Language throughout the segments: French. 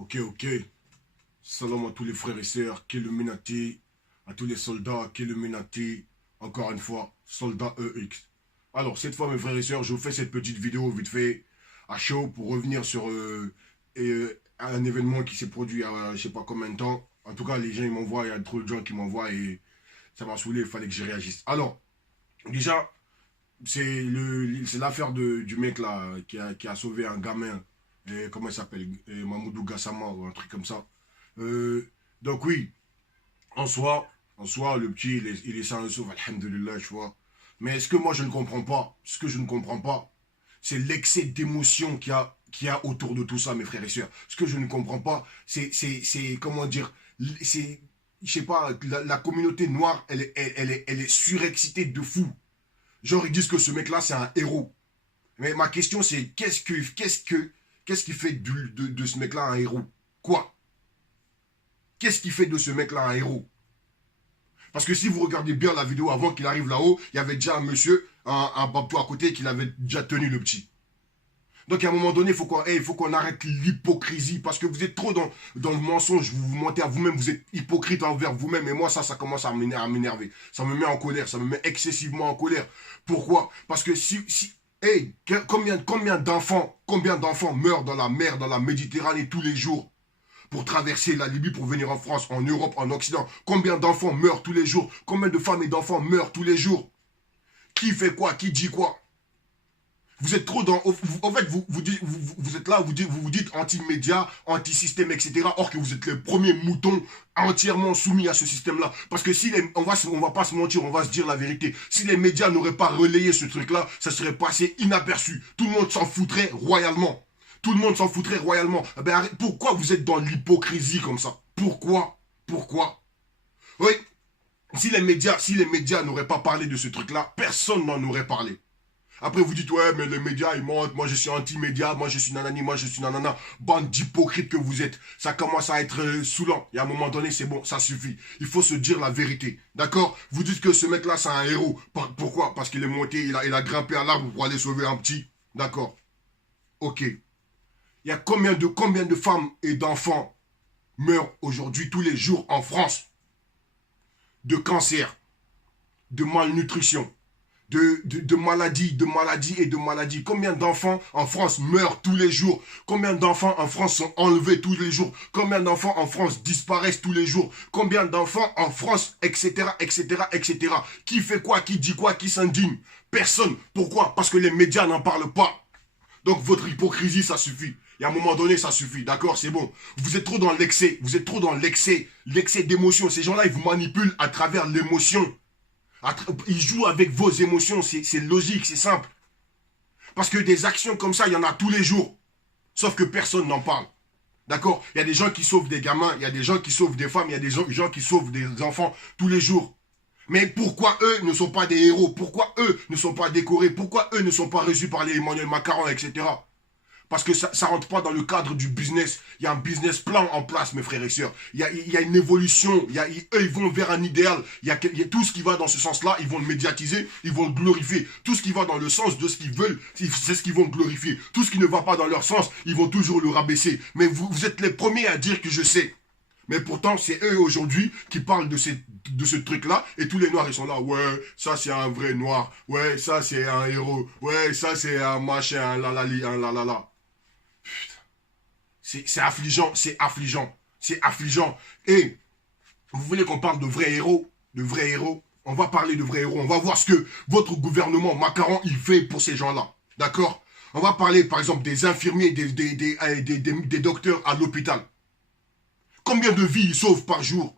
Ok, ok. Salam à tous les frères et sœurs, Illuminati, à tous les soldats, Illuminati, encore une fois, soldat EX. Alors, cette fois, mes frères et sœurs, je vous fais cette petite vidéo vite fait, à chaud, pour revenir sur un événement qui s'est produit il y a je sais pas combien de temps. En tout cas, les gens, ils m'envoient, il y a trop de gens qui m'envoient et ça m'a saoulé, il fallait que je réagisse. Alors, déjà, c'est l'affaire du mec là qui a sauvé un gamin. Comment il s'appelle, Mamoudou Gassama ou un truc comme ça. Euh, donc oui, en soi, le petit, il est sain et sauf, alhamdoulilah, tu vois. Mais ce que moi je ne comprends pas, c'est l'excès d'émotion qu'il y a autour de tout ça, mes frères et sœurs. Ce que je ne comprends pas, c'est comment dire, c'est, je sais pas, la communauté noire, elle est surexcitée de fou. Genre, ils disent que ce mec-là, c'est un héros. Mais ma question, c'est qu'est-ce qui fait de ce mec-là un héros? Quoi? Qu'est-ce qui fait de ce mec-là un héros? Parce que si vous regardez bien la vidéo avant qu'il arrive là-haut, il y avait déjà un monsieur, un babtou à côté qui l'avait déjà tenu le petit. Donc à un moment donné, il faut qu'on arrête l'hypocrisie parce que vous êtes trop dans le mensonge, vous vous mentez à vous-même, vous êtes hypocrite envers vous-même et moi ça commence à m'énerver. Ça me met en colère, ça me met excessivement en colère. Pourquoi? Parce que hey, combien d'enfants meurent dans la mer, dans la Méditerranée tous les jours pour traverser la Libye pour venir en France, en Europe, en Occident? Combien d'enfants meurent tous les jours? Combien de femmes et d'enfants meurent tous les jours? Qui fait quoi? Qui dit quoi? Vous êtes trop dans... En fait, vous êtes là, vous dites anti-média, anti-système, etc. Or que vous êtes le premier mouton entièrement soumis à ce système-là. Parce que si on va pas se mentir, on va se dire la vérité. Si les médias n'auraient pas relayé ce truc-là, ça serait passé inaperçu. Tout le monde s'en foutrait royalement. Tout le monde s'en foutrait royalement. Eh ben, pourquoi vous êtes dans l'hypocrisie comme ça? Pourquoi? Oui, si les médias n'auraient pas parlé de ce truc-là, personne n'en aurait parlé. Après, vous dites, ouais, mais les médias, ils mentent. Moi, je suis anti-média. Moi, je suis nanani. Moi, je suis nanana. Bande d'hypocrites que vous êtes. Ça commence à être saoulant. Et à un moment donné, c'est bon, ça suffit. Il faut se dire la vérité. D'accord? Vous dites que ce mec-là, c'est un héros. Pourquoi? Parce qu'il est monté, il a grimpé à l'arbre pour aller sauver un petit. D'accord. Ok. Il y a combien de femmes et d'enfants meurent aujourd'hui, tous les jours, en France, de cancer, de malnutrition, de maladies. Combien d'enfants en France meurent tous les jours? Combien d'enfants en France sont enlevés tous les jours? Combien d'enfants en France disparaissent tous les jours? Combien d'enfants en France, etc., etc., etc. Qui fait quoi? Qui dit quoi? Qui s'indigne? Personne. Pourquoi? Parce que les médias n'en parlent pas. Donc votre hypocrisie, ça suffit. Et à un moment donné, ça suffit. D'accord, c'est bon. Vous êtes trop dans l'excès. Vous êtes trop dans l'excès d'émotion. Ces gens-là, ils vous manipulent à travers l'émotion. Ils jouent avec vos émotions, c'est logique, c'est simple. Parce que des actions comme ça, il y en a tous les jours. Sauf que personne n'en parle. D'accord? Il y a des gens qui sauvent des gamins, il y a des gens qui sauvent des femmes, il y a des gens qui sauvent des enfants tous les jours. Mais pourquoi eux ne sont pas des héros? Pourquoi eux ne sont pas décorés? Pourquoi eux ne sont pas reçus par les Emmanuel Macron, etc.? Parce que ça rentre pas dans le cadre du business. Il y a un business plan en place, mes frères et sœurs. Il y a une évolution. Eux, ils vont vers un idéal. Il y a tout ce qui va dans ce sens-là, ils vont le médiatiser, ils vont le glorifier. Tout ce qui va dans le sens de ce qu'ils veulent, c'est ce qu'ils vont glorifier. Tout ce qui ne va pas dans leur sens, ils vont toujours le rabaisser. Mais vous êtes les premiers à dire que je sais. Mais pourtant, c'est eux aujourd'hui qui parlent de ce truc-là. Et tous les noirs, ils sont là. Ouais, ça c'est un vrai noir. Ouais, ça c'est un héros. Ouais, ça c'est un machin, un lalali, un lalala. C'est affligeant, c'est affligeant, c'est affligeant. Et vous voulez qu'on parle de vrais héros? De vrais héros? On va parler de vrais héros. On va voir ce que votre gouvernement Macron, il fait pour ces gens-là. D'accord? On va parler, par exemple, des infirmiers, des docteurs à l'hôpital. Combien de vies ils sauvent par jour?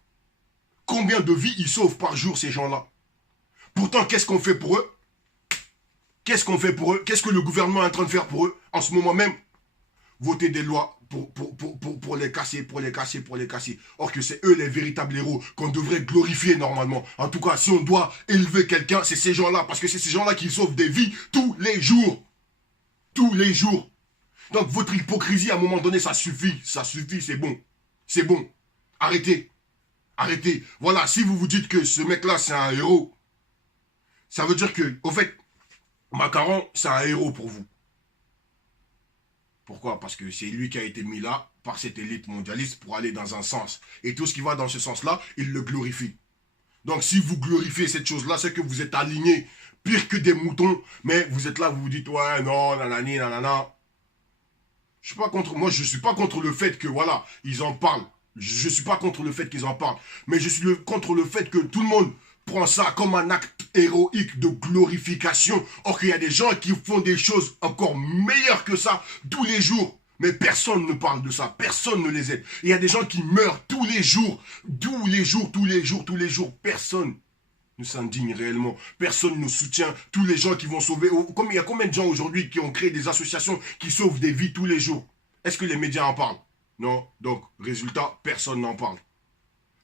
Combien de vies ils sauvent par jour, ces gens-là? Pourtant, qu'est-ce qu'on fait pour eux? Qu'est-ce qu'on fait pour eux? Qu'est-ce que le gouvernement est en train de faire pour eux? En ce moment même, voter des lois pour les casser. Or que c'est eux les véritables héros qu'on devrait glorifier normalement. En tout cas, si on doit élever quelqu'un, c'est ces gens-là. Parce que c'est ces gens-là qui sauvent des vies tous les jours. Tous les jours. Donc votre hypocrisie, à un moment donné, ça suffit. Ça suffit, c'est bon. C'est bon. Arrêtez. Arrêtez. Voilà, si vous vous dites que ce mec-là, c'est un héros, ça veut dire que, au fait, Macron, c'est un héros pour vous. Pourquoi? Parce que c'est lui qui a été mis là par cette élite mondialiste pour aller dans un sens. Et tout ce qui va dans ce sens-là, il le glorifie. Donc si vous glorifiez cette chose-là, c'est que vous êtes aligné pire que des moutons, mais vous êtes là, vous vous dites, ouais, non, nanani, nanana. Je suis pas contre, moi je suis pas contre le fait que, voilà, ils en parlent. Je suis pas contre le fait qu'ils en parlent. Mais je suis contre le fait que tout le monde prend ça comme un acte héroïque de glorification. Or qu'il y a des gens qui font des choses encore meilleures que ça tous les jours. Mais personne ne parle de ça, personne ne les aide. Il y a des gens qui meurent tous les jours, tous les jours, tous les jours, tous les jours. Personne ne s'indigne réellement, personne ne soutient tous les gens qui vont sauver. Il y a combien de gens aujourd'hui qui ont créé des associations qui sauvent des vies tous les jours? Est-ce que les médias en parlent? Non. Donc, résultat, personne n'en parle.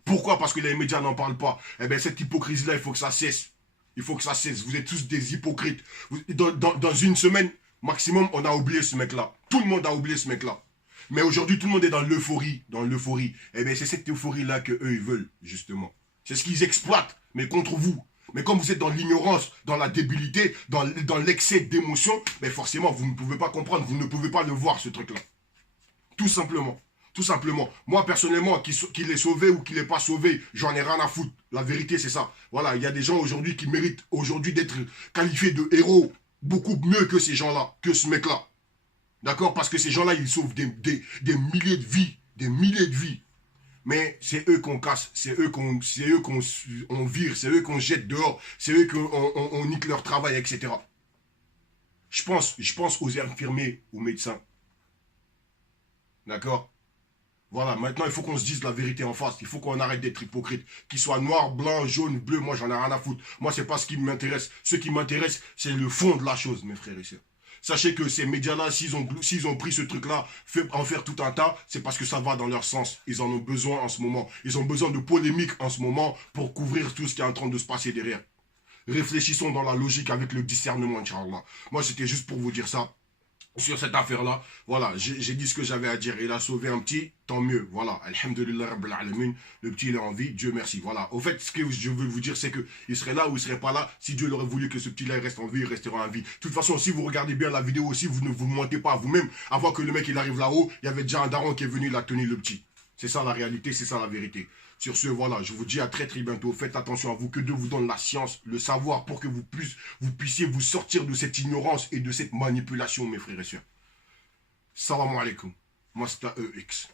Pourquoi? Parce que les médias n'en parlent pas. Eh bien, cette hypocrisie-là, il faut que ça cesse. Il faut que ça cesse. Vous êtes tous des hypocrites. Dans une semaine, maximum, on a oublié ce mec-là. Tout le monde a oublié ce mec-là. Mais aujourd'hui, tout le monde est dans l'euphorie. Dans l'euphorie. Eh bien, c'est cette euphorie-là qu'eux, ils veulent, justement. C'est ce qu'ils exploitent, mais contre vous. Mais comme vous êtes dans l'ignorance, dans la débilité, dans l'excès d'émotion, mais forcément, vous ne pouvez pas comprendre, vous ne pouvez pas le voir, ce truc-là. Tout simplement. Tout simplement. Moi, personnellement, qu'il est sauvé ou qu'il n'est pas sauvé, j'en ai rien à foutre. La vérité, c'est ça. Voilà, il y a des gens aujourd'hui qui méritent aujourd'hui d'être qualifiés de héros beaucoup mieux que ces gens-là, que ce mec-là. D'accord? Parce que ces gens-là, ils sauvent des milliers de vies. Des milliers de vies. Mais c'est eux qu'on casse, c'est eux qu'on vire, c'est eux qu'on jette dehors, c'est eux qu'on nique leur travail, etc. Je pense aux infirmiers, aux médecins. D'accord? Voilà, maintenant il faut qu'on se dise la vérité en face. Il faut qu'on arrête d'être hypocrite. Qu'il soit noir, blanc, jaune, bleu, moi j'en ai rien à foutre. Moi c'est pas ce qui m'intéresse. Ce qui m'intéresse, c'est le fond de la chose, mes frères et sœurs. Sachez que ces médias-là, s'ils ont pris ce truc-là, en faire tout un tas, c'est parce que ça va dans leur sens. Ils en ont besoin en ce moment. Ils ont besoin de polémiques en ce moment pour couvrir tout ce qui est en train de se passer derrière. Réfléchissons dans la logique avec le discernement, Inch'Allah. Moi, c'était juste pour vous dire ça. Sur cette affaire-là, voilà, j'ai dit ce que j'avais à dire. Il a sauvé un petit, tant mieux. Voilà, alhamdulillah rabbil alamin, le petit il est en vie, Dieu merci. Voilà, au fait, ce que je veux vous dire, c'est qu'il serait là ou il serait pas là. Si Dieu aurait voulu que ce petit-là reste en vie, il restera en vie. De toute façon, si vous regardez bien la vidéo aussi, vous ne vous mentez pas à vous-même. Avant que le mec il arrive là-haut, il y avait déjà un daron qui est venu, il a tenu le petit. C'est ça la réalité, c'est ça la vérité. Sur ce, voilà, je vous dis à très très bientôt. Faites attention à vous, que Dieu vous donne la science, le savoir pour que vous puissiez vous sortir de cette ignorance et de cette manipulation, mes frères et sœurs. Salam alaikum. Moi, c'est EX.